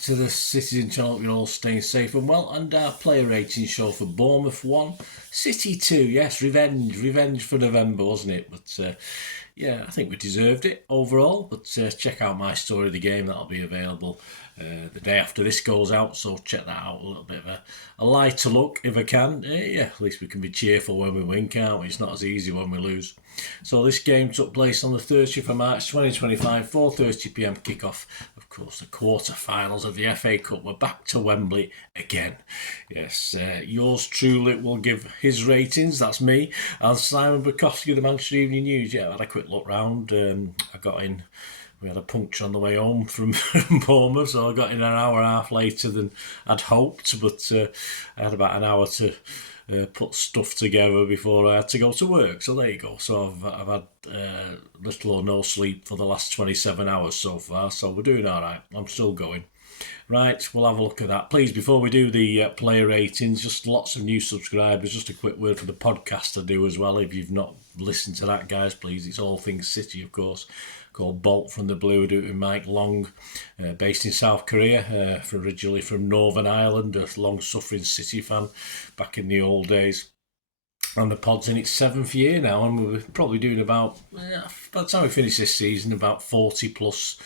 back to the Citizen channel. You're all staying safe and well. And our player rating show for Bournemouth 1, City 2. Yes, revenge for November, wasn't it? But yeah, I think we deserved it overall. But check out my story of the game. That'll be available the day after this goes out. So check that out. A little bit of a lighter look if I can. Yeah, at least we can be cheerful when we win, can't we? It's not as easy when we lose. So this game took place on the 30th of March 2025, 4:30pm kickoff. Of course, the quarter-finals of the FA Cup were back to Wembley again. Yes, yours truly will give his ratings, that's me, and Simon Bajkowski of the Manchester Evening News. Yeah, I had a quick look round. I got in, we had a puncture on the way home from Bournemouth, so I got in an hour and a half later than I'd hoped, but I had about an hour to put stuff together before I had to go to work. So there you go. So I've had little or no sleep for the last 27 hours so far. So we're doing all right. I'm still going. Right, we'll have a look at that. Please, before we do the player ratings, just lots of new subscribers. Just a quick word for the podcast I do as well. If you've not listened to that, guys, please. It's all things City, of course. Called Bolt from the Blue. I do it with Mike Long, based in South Korea, originally from Northern Ireland, a long-suffering City fan back in the old days. And the pod's in its 7th year now, and we're probably doing about, by the time we finish this season, about 40 plus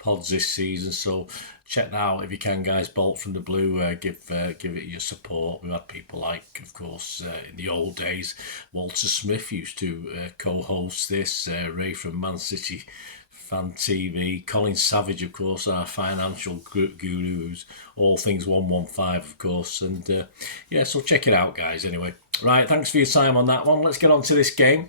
pods this season. So check that out if you can, guys. Bolt from the Blue, give it your support. We've had people like, of course, in the old days, Walter Smith used to co-host this, Ray from Man City Fan TV, Colin Savage, of course, our financial gurus, all things 115, of course. And yeah, so check it out, guys, anyway. Right, thanks for your time on that one. Let's get on to this game.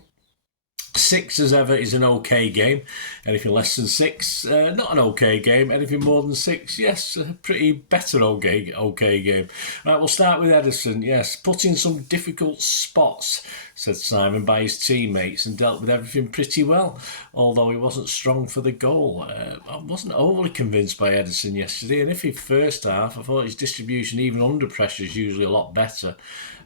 6 as ever is an okay game. Anything less than 6, not an okay game. Anything more than 6, yes, a pretty better okay game. Right, we'll start with Ederson. Yes, put in some difficult spots, said Simon, by his teammates and dealt with everything pretty well, although he wasn't strong for the goal. I wasn't overly convinced by Ederson yesterday, and if in first half, I thought his distribution, even under pressure, is usually a lot better.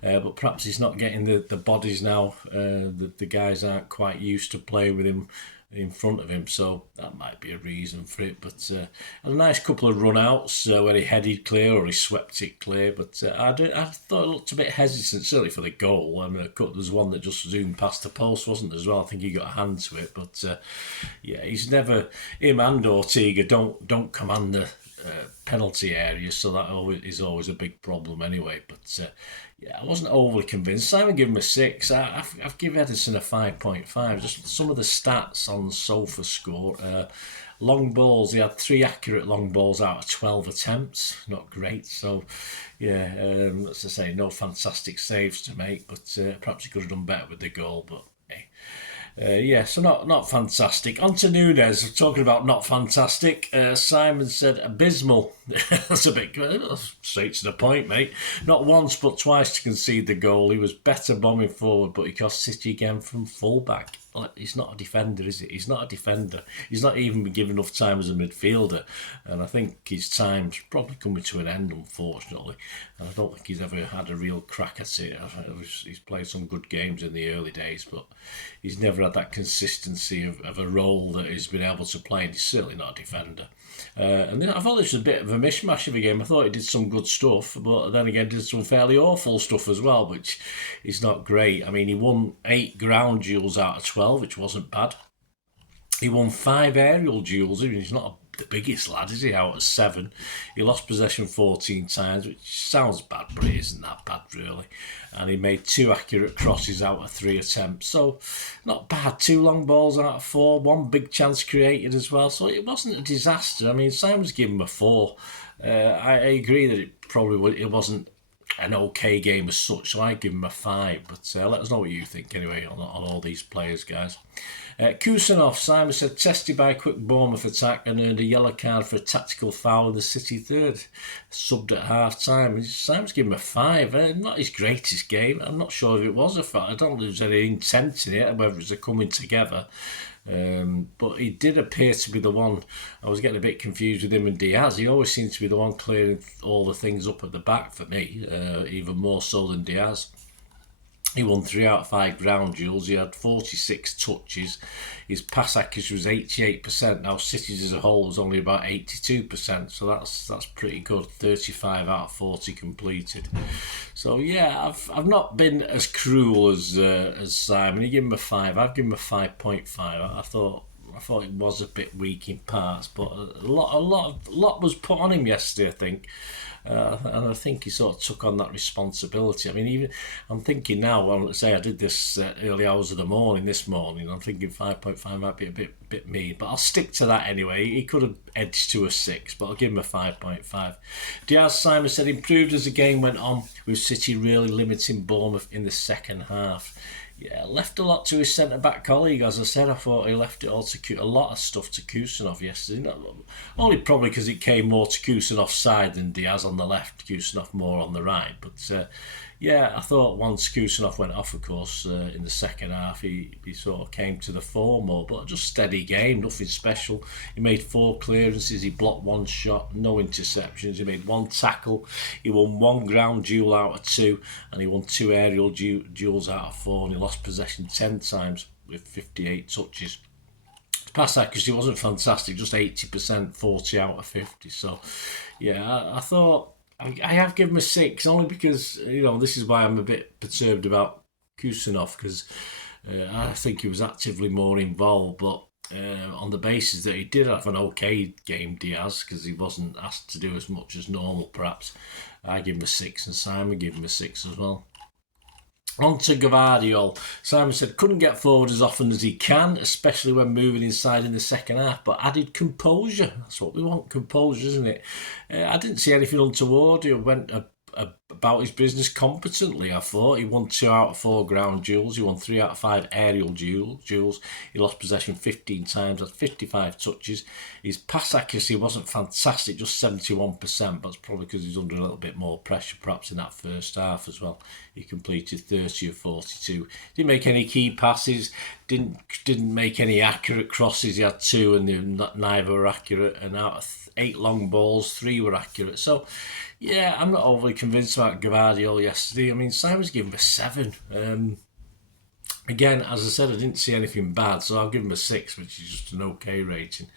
But perhaps he's not getting the bodies now. The guys aren't quite used to playing with him in front of him, so that might be a reason for it. But a nice couple of run-outs where he headed clear or he swept it clear. But I thought it looked a bit hesitant, certainly for the goal. I mean, there's one that just zoomed past the post, wasn't there, as well? I think he got a hand to it. But yeah, he's never, him and Ortega don't command the penalty area, so that is always a big problem anyway. But yeah, I wasn't overly convinced. Simon gave him a 6. I've given Ederson a 5.5. Just some of the stats on Sofascore. Long balls, he had 3 accurate long balls out of 12 attempts. Not great. So, yeah, as I say, no fantastic saves to make, but perhaps he could have done better with the goal. But yeah, so not fantastic. On to Nunes, talking about not fantastic. Simon said abysmal. That's a bit straight to the point, mate. Not once but twice to concede the goal. He was better bombing forward, but he cost City again from full-back. He's not a defender, is he? He's not a defender. He's not even been given enough time as a midfielder. And I think his time's probably coming to an end, unfortunately. And I don't think he's ever had a real crack at it. He's played some good games in the early days, but he's never had that consistency of a role that he's been able to play. And he's certainly not a defender. And then I thought this was a bit of a mishmash of a game. I thought he did some good stuff, but then again did some fairly awful stuff as well, which is not great. I mean, he won 8 ground duels out of 12, which wasn't bad. He won 5 aerial duels. He's not the biggest lad, is he, out of 7? He lost possession 14 times, which sounds bad, but it isn't that bad, really. And he made 2 accurate crosses out of 3 attempts. So, not bad. 2 long balls out of 4. 1 big chance created as well. So, it wasn't a disaster. I mean, Simon's given him a 4. I agree that it wasn't an okay game as such, so I give him a 5. But let us know what you think anyway on all these players, guys. Kusanov, Simon said, tested by a quick Bournemouth attack and earned a yellow card for a tactical foul in the City third. Subbed at half-time. Simon's given him a 5. Not his greatest game. I'm not sure if it was a foul. I don't know if there's any intent in it, whether it's a coming together. But he did appear to be the one. I was getting a bit confused with him and Diaz. He always seemed to be the one clearing all the things up at the back for me, even more so than Diaz. He won 3 out of 5 ground duels. He had 46 touches. His pass accuracy was 88%. Now City's as a whole was only about 82%, so that's pretty good. 35 out of 40 completed. So yeah, I've not been as cruel as Simon. He gave him a 5. I've given him a 5.5. I thought it was a bit weak in parts, but a lot was put on him yesterday, I think. And I think he sort of took on that responsibility. I mean, even I'm thinking now, well, let's say I did this early hours of the morning this morning, I'm thinking 5.5 might be a bit mean, but I'll stick to that anyway. He could have edged to a 6, but I'll give him a 5.5. Diaz, Simon said, improved as the game went on, with City really limiting Bournemouth in the second half. Yeah, left a lot to his centre-back colleague, as I said. I thought he left it all to a lot of stuff to Kusanov yesterday. Only probably because it came more to Kusanov's side than Diaz on the left, Kusanov more on the right. But yeah, I thought once Kusanov went off, of course, in the second half, he sort of came to the fore more. But just steady game, nothing special. He made 4 clearances, he blocked 1 shot, no interceptions. He made 1 tackle, he won 1 ground duel out of 2, and he won 2 aerial duels out of 4, and he lost possession 10 times with 58 touches. Pass accuracy wasn't fantastic, just 80%, 40 out of 50. So, yeah, I thought I have given him a 6 only because, this is why I'm a bit perturbed about Kusanov, because I think he was actively more involved, but on the basis that he did have an okay game, Diaz, because he wasn't asked to do as much as normal, perhaps. I give him a 6, and Simon gave him a 6 as well. On to Gvardiol. Simon said, couldn't get forward as often as he can, especially when moving inside in the second half, but added composure. That's what we want, composure, isn't it? I didn't see anything untoward. He went about his business competently, I thought. He won 2 out of 4 ground duels. He won 3 out of 5 aerial duels. He lost possession 15 times, had 55 touches. His pass accuracy wasn't fantastic, just 71%, but it's probably because he's under a little bit more pressure, perhaps in that first half as well. He completed 30 of 42. Didn't make any key passes, didn't make any accurate crosses. He had 2 and neither were accurate, and out of 8 long balls, 3 were accurate. So, yeah, I'm not overly convinced about Gvardiol yesterday. I mean, Simon's given him a 7. Again, as I said, I didn't see anything bad, so I'll give him a 6, which is just an okay rating.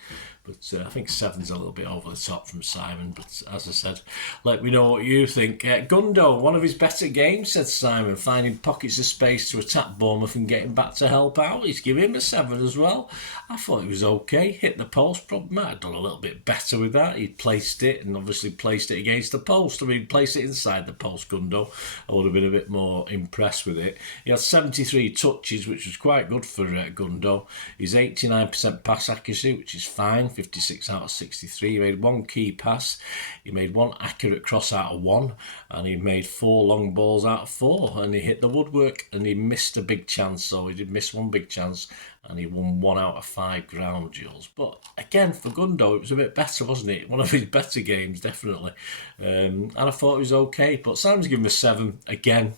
But I think 7's a little bit over the top from Simon. But as I said, let me know what you think. Gundo, one of his better games, said Simon, finding pockets of space to attack Bournemouth and getting back to help out. He's giving him a 7 as well. I thought he was okay. Hit the post, probably might have done a little bit better with that. He'd placed it and obviously placed it against the post. I mean, placed it inside the post, Gundo. I would have been a bit more impressed with it. He had 73 touches, which was quite good for Gundo. He's 89% pass accuracy, which is fine. 56 out of 63. He made 1 key pass. He made 1 accurate cross out of 1. And he made 4 long balls out of 4. And he hit the woodwork and he missed a big chance. So he did miss 1 big chance. And he won 1 out of 5 ground duels. But again, for Gundo, it was a bit better, wasn't it? One of his better games, definitely. And I thought it was okay. But Sam's given him a 7. Again,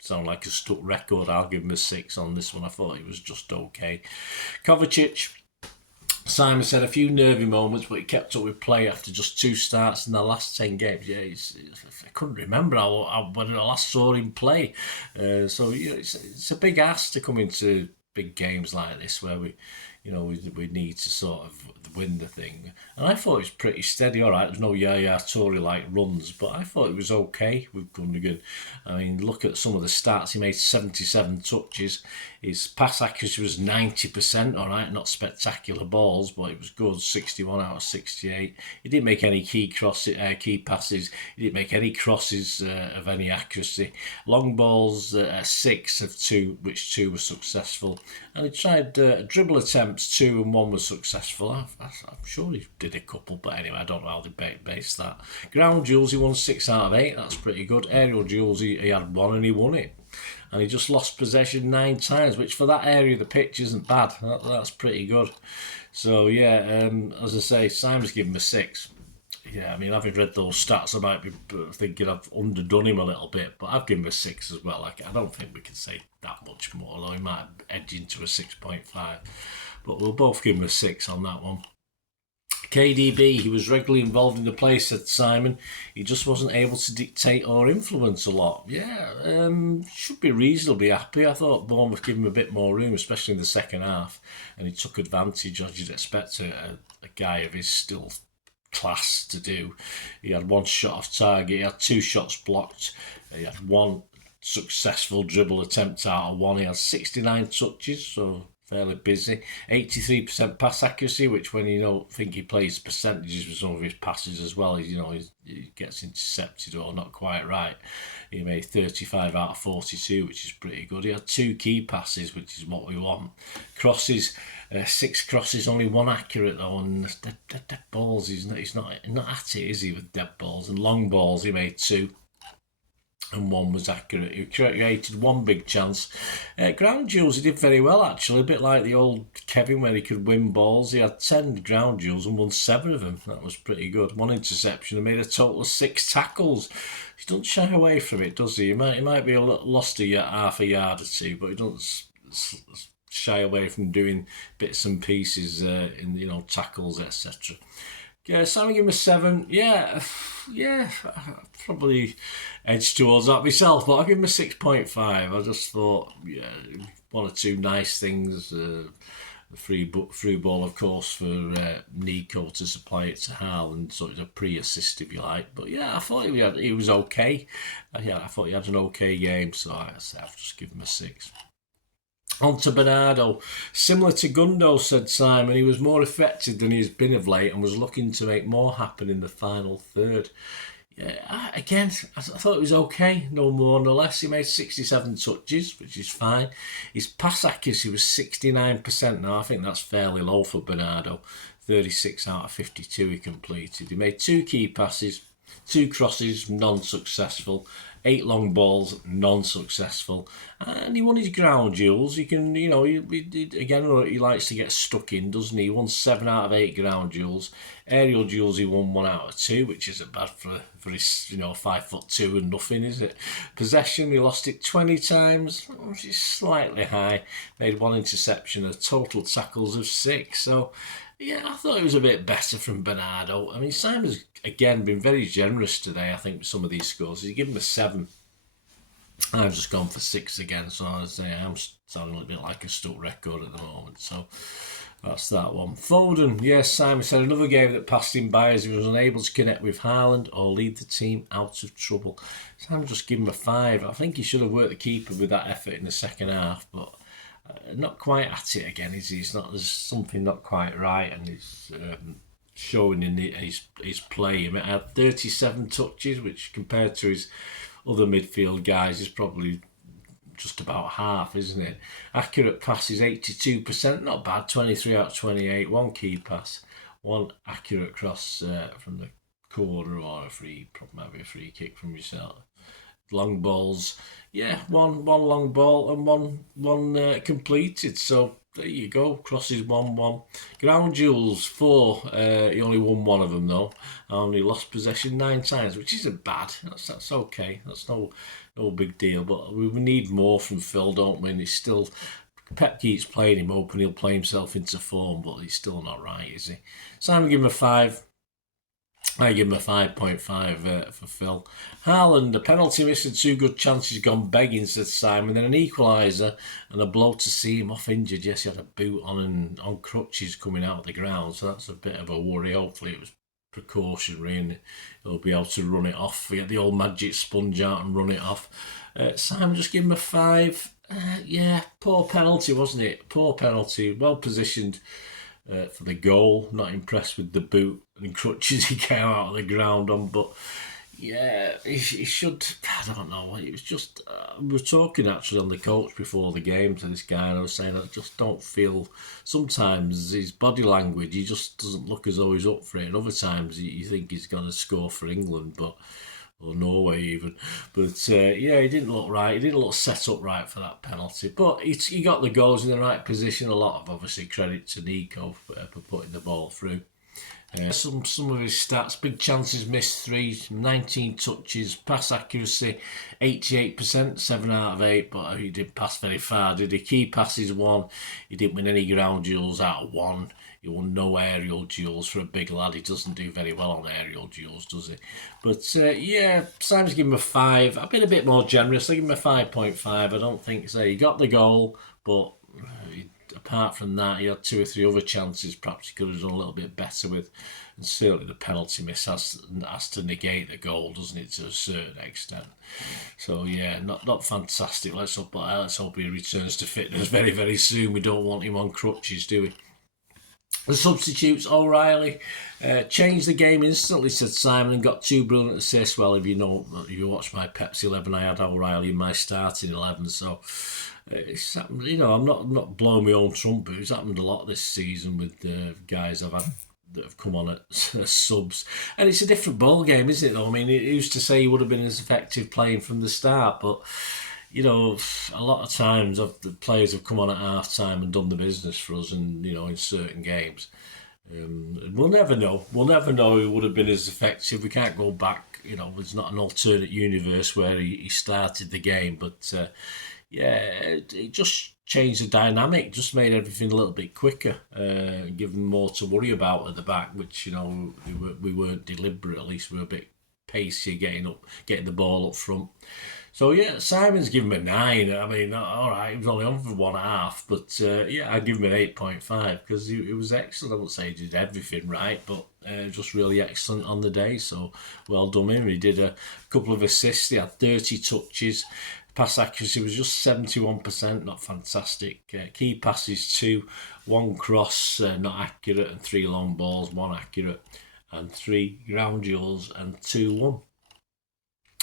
sound like a stuck record. I'll give him a 6 on this one. I thought it was just okay. Kovacic. Simon said a few nervy moments, but he kept up with play after just 2 starts in the last 10 games. Yeah, I couldn't remember when I last saw him play. So it's a big ask to come into big games like this where we need to sort of win the thing. And I thought it was pretty steady. All right, there's no Tory-like runs, but I thought it was okay with Gundogan. I mean, look at some of the stats. He made 77 touches. His pass accuracy was 90%, all right, not spectacular balls, but it was good, 61 out of 68. He didn't make any key passes. He didn't make any crosses of any accuracy. Long balls, 6 of 2, which 2 were successful. And he tried dribble attempts, 2 and 1 was successful. I'm sure he did a couple, but anyway, I don't know how they base that. Ground duels, he won 6 out of 8, that's pretty good. Aerial duels, he had 1 and he won it. And he just lost possession 9 times, which for that area of the pitch isn't bad. That's pretty good. So, yeah, as I say, Simon's given him a 6. Yeah, I mean, having read those stats, I might be thinking I've underdone him a little bit, but I've given him a 6 as well. I don't think we can say that much more, although he might edge into a 6.5. But we'll both give him a 6 on that one. KDB, he was regularly involved in the play, said Simon. He just wasn't able to dictate or influence a lot. Yeah, should be reasonably happy. I thought Bournemouth gave him a bit more room, especially in the second half, and he took advantage, as you'd expect a guy of his still class to do. He had one shot off target, he had 2 shots blocked, he had 1 successful dribble attempt out of 1. He had 69 touches, so fairly busy. 83% pass accuracy, which when you don't think he plays percentages with some of his passes as well, he gets intercepted or not quite right. He made 35 out of 42, which is pretty good. He had 2 key passes, which is what we want. Crosses, 6 crosses, only 1 accurate though, and dead balls, he's not at it, is he, with dead balls? And long balls, he made 2. And 1 was accurate. He created 1 big chance. Ground duels, he did very well actually, a bit like the old Kevin where he could win balls. He had 10 ground duels and won 7 of them. That was pretty good. 1 interception and made a total of 6 tackles. He doesn't shy away from it, does he? He might be lost half a yard or 2, but he doesn't shy away from doing bits and pieces in tackles, etc. Yeah, Simon gave him a 7. Yeah, probably edged towards that myself, but I'll give him a 6.5. I just thought, 1 or 2 nice things. The through ball, of course, for Nico to supply it to Haaland, so it's a pre-assist, if you like. But yeah, I thought he was okay. I thought he had an okay game, so I've just given him a 6. On to Bernardo. Similar to Gundo, said Simon, he was more effective than he's been of late and was looking to make more happen in the final third. Yeah, again, I thought it was okay, no more, no less. He made 67 touches, which is fine. His pass accuracy was 69%. Now, I think that's fairly low for Bernardo. 36 out of 52 he completed. He made 2 key passes, 2 crosses, non-successful. 8 long balls, non-successful, and he won his ground duels. He can, he likes to get stuck in, doesn't he? He won 7 out of 8 ground duels. Aerial duels, he won 1 out of 2, which isn't bad for his, 5'2" and nothing, is it? Possession, he lost it 20 times, which is slightly high. Made 1 interception, a total tackles of 6. So, yeah, I thought it was a bit better from Bernardo. I mean, Simon's, again, been very generous today, I think, with some of these scores. He gave him a 7. I've just gone for 6 again, so I say I'm sounding a little bit like a stuck record at the moment. So that's that one. Foden, yes, Simon said another game that passed him by as he was unable to connect with Haaland or lead the team out of trouble. Simon just gave him a 5. I think he should have worked the keeper with that effort in the second half, but not quite at it again, is he? There's something not quite right, and he's showing in his play. He had 37 touches, which compared to his other midfield guys is probably just about half, isn't it? Accurate passes, 82%, not bad. 23 out of 28, 1 key pass, 1 accurate cross from the corner or might be a free kick from yourself. Long balls, 1 long ball and one completed. So there you go. Crosses 1-1. Ground duels 4. He only won 1 of them though. Only lost possession 9 times, which isn't bad. That's okay. That's no big deal. But we need more from Phil, don't we? And it's still, Pep keeps playing him open. He'll play himself into form, but he's still not right, is he? Simon give him a 5. I give him a 5.5 for Phil. Haaland, a penalty missed and 2 good chances gone begging, said Simon. Then an equaliser and a blow to see him off injured. Yes, he had a boot on and on crutches coming out of the ground, so that's a bit of a worry. Hopefully it was precautionary and he'll be able to run it off. Get the old magic sponge out and run it off. Simon, just give him a 5. Poor penalty, wasn't it? Poor penalty, well positioned for the goal. Not impressed with the boot and crutches he came out of the ground on, but he should. I don't know. It was just we were talking actually on the coach before the game to this guy, and I was saying I just don't feel. Sometimes his body language, he just doesn't look as though he's up for it, and other times you think he's going to score for England, or Norway even. But he didn't look right. He didn't look set up right for that penalty. But he got the goals in the right position. A lot of, obviously, credit to Nico for putting the ball through. Some of his stats: big chances missed 3, 19 touches, pass accuracy 88%, 7 out of 8, but he didn't pass very far, did he? Key passes 1, he didn't win any ground duels out of 1. He won no aerial duels. For a big lad, he doesn't do very well on aerial duels, does he? But yeah, Simon's given him a 5. I've been a bit more generous. I give him a 5.5. I don't think so. He got the goal, but apart from that, he had 2 or 3 other chances perhaps he could have done a little bit better with. And certainly the penalty miss has to negate the goal, doesn't it, to a certain extent. So yeah, not fantastic. Let's hope he returns to fitness very, very soon. We don't want him on crutches, do we? The substitutes: O'Reilly changed the game instantly, said Simon, and got 2 brilliant assists. Well, if you watch my Pepsi 11, I had O'Reilly in my starting 11, so it's happened. I'm not blowing my own trumpet. It's happened a lot this season with guys I've had that have come on as subs, and it's a different ball game, isn't it? Though, I mean, it used to say he would have been as effective playing from the start, but a lot of times the players have come on at half time and done the business for us, and in certain games. We'll never know. We'll never know who would have been as effective. We can't go back. There's not an alternate universe where he started the game, but yeah, it just changed the dynamic, just made everything a little bit quicker, given more to worry about at the back, which we weren't deliberate. At least we were a bit pacey, getting the ball up front. So yeah, Simon's given him a 9. I mean, all right, he was only on for 1.5, but yeah, I'd give him an 8.5 because he was excellent. I wouldn't say he did everything right, but just really excellent on the day. So well done him. He did a couple of assists. He had 30 touches. Pass accuracy was just 71%, not fantastic. Key passes 2, 1 cross not accurate, and 3 long balls, 1 accurate, and 3 ground duels and 2 won.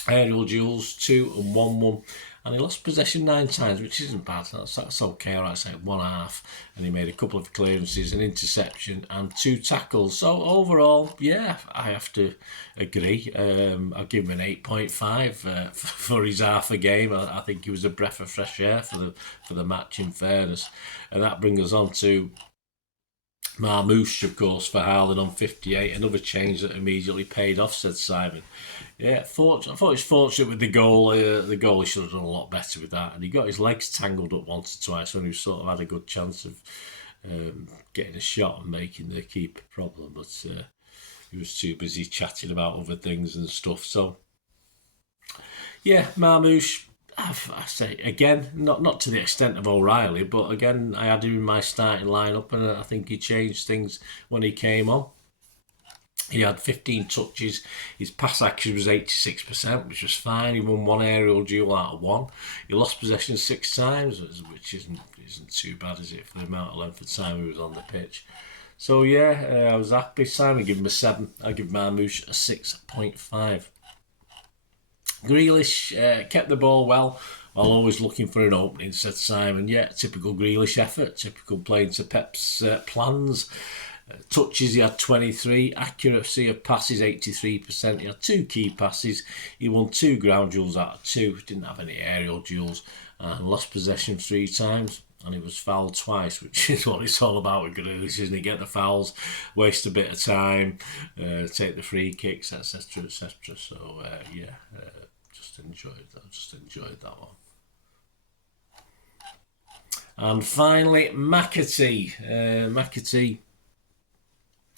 Aerial duels 2 and 1, and he lost possession 9 times, which isn't bad. That's okay. All right, say 1.5, and he made a couple of clearances, an interception, and 2 tackles. So overall, yeah, I have to agree. I'll give him an 8.5 for his half a game. I think he was a breath of fresh air for the match, in fairness, and that brings us on to Marc, of course, for Haaland on 58. Another change that immediately paid off, said Simon. Yeah, I thought he was fortunate with the goal. The goal, he should have done a lot better with that. And he got his legs tangled up once or twice when he sort of had a good chance of getting a shot and making the keeper problem. But he was too busy chatting about other things and stuff. So, yeah, Marmouche, I say again, not to the extent of O'Reilly, but again, I had him in my starting lineup, and I think he changed things when he came on. He had 15 touches. His pass accuracy was 86%, which was fine. He won 1 aerial duel out of 1. He lost possession 6 times, which isn't too bad, is it, for the amount of length of time he was on the pitch? So yeah, I was happy. Simon gave him a 7. I give Marmouche a 6.5. Grealish kept the ball well while always looking for an opening, said Simon. Yeah, typical Grealish effort, typical playing to Pep's plans. Touches, he had 23. Accuracy of passes, 83%. He had 2 key passes. He won 2 ground duels out of 2. Didn't have any aerial duels. And lost possession 3 times. And he was fouled twice, which is what it's all about with Grealish, isn't it? Get the fouls, waste a bit of time, take the free kicks, etc., etc. So, yeah, just enjoyed that one. And finally, McAtee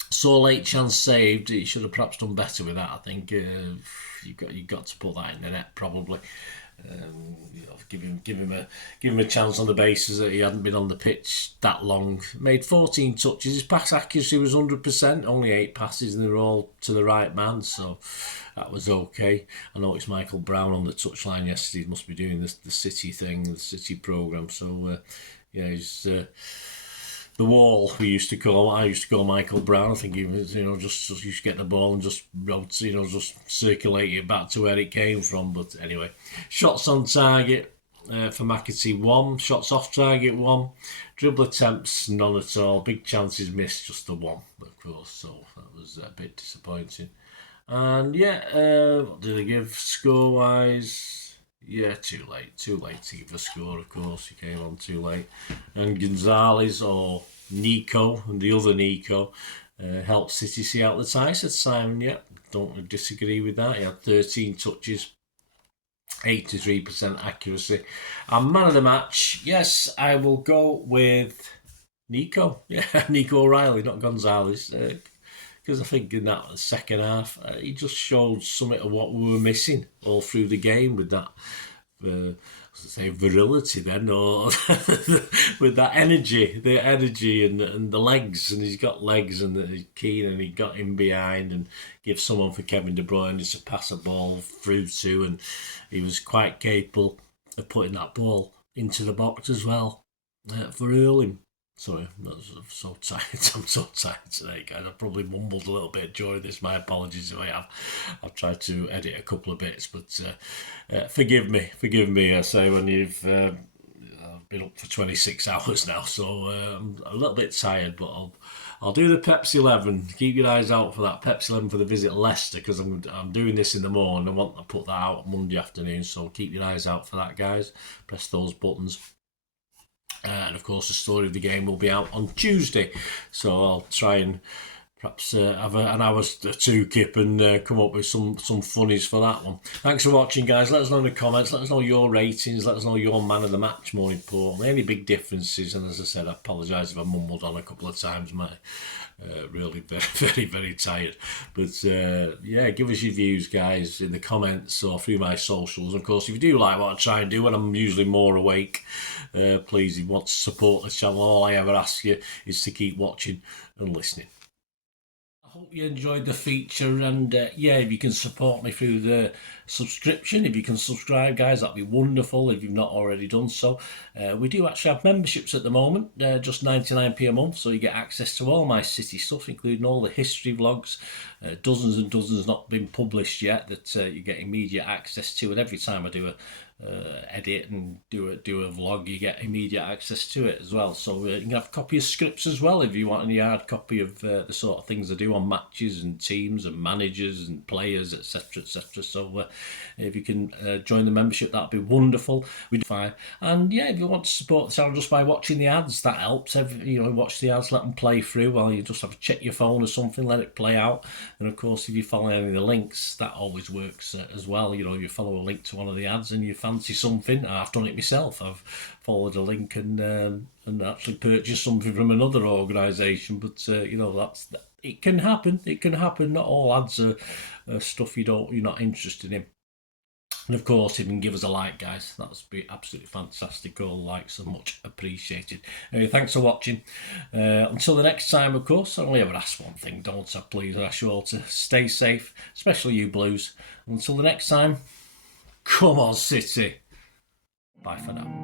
saw late chance saved. He should have perhaps done better with that. I think you've got to put that in the net probably. Give him a chance on the basis that he hadn't been on the pitch that long. Made 14 touches. His pass accuracy was 100%. Only 8 passes, and they were all to the right man. So that was okay. I know it's Michael Brown on the touchline yesterday. He must be doing the City thing, the City programme. So yeah, he's. The wall, we used to call. I used to call Michael Brown. I think he was, just used to get the ball and just circulate it back to where it came from. But anyway, shots on target for McAtee 1, shots off target 1, dribble attempts none at all, big chances missed just the 1, of course. So that was a bit disappointing. And yeah, what did I give score wise? Yeah, too late to give a score, of course. He came on too late. And Gonzalez, or Nico, and the other Nico, helped City see out the tie, said Simon. Yeah, don't disagree with that. He had 13 touches, 83% accuracy. And man of the match, yes, I will go with Nico. Yeah, Nico O'Reilly, not Gonzalez. Because I think in that second half, he just showed something of what we were missing all through the game with that, virility then, or with that energy, the energy and the legs, and he's got legs and he's keen, and he got in behind and give someone for Kevin De Bruyne to pass a ball through to, and he was quite capable of putting that ball into the box as well for Erling. Sorry, I'm so tired. I'm so tired today, guys. I've probably mumbled a little bit during this. My apologies if I have. I've tried to edit a couple of bits, but forgive me. I say when you've I've been up for 26 hours now, so I'm a little bit tired, but I'll do the Pepsi 11. Keep your eyes out for that Pepsi 11 for the visit Leicester, because I'm doing this in the morning. I want to put that out Monday afternoon, so keep your eyes out for that, guys. Press those buttons. And of course, the story of the game will be out on Tuesday, so I'll try and perhaps have an hour or two, Kip, and come up with some funnies for that one. Thanks for watching, guys. Let us know in the comments. Let us know your ratings. Let us know your man of the match, more importantly. Any big differences. And as I said, I apologise if I mumbled on a couple of times. Really very tired. But yeah, give us your views, guys, in the comments or through my socials. Of course, if you do like what I try and do when I'm usually more awake, please, if you want to support the channel, all I ever ask you is to keep watching and listening. I hope you enjoyed the feature, and yeah, if you can support me through the subscription, if you can subscribe, guys, that'd be wonderful if you've not already done so. We do actually have memberships at the moment, just 99p a month, so you get access to all my City stuff, including all the history vlogs, dozens and dozens not been published yet, that you get immediate access to, and every time I do a edit and do a vlog, you get immediate access to it as well. So you can have a copy of scripts as well if you want any hard copy of the sort of things I do on matches and teams and managers and players, etc. So if you can join the membership, that'd be wonderful. We do fine. And yeah, if you want to support the channel just by watching the ads, that helps. Watch the ads, let them play through while you just have to check your phone or something, let it play out. And of course, if you follow any of the links, that always works as well. You follow a link to one of the ads and you fancy something. I've done it myself. I've followed a link and actually purchased something from another organisation. But that's it can happen. It can happen. Not all ads are stuff you're not interested in. And of course, if you can give us a like, guys, that would be absolutely fantastic. All likes are much appreciated. Anyway, thanks for watching. Until the next time, of course, I only ever ask one thing, don't I? Please, I ask you all to stay safe, especially you Blues. Until the next time, come on, City. Bye for now.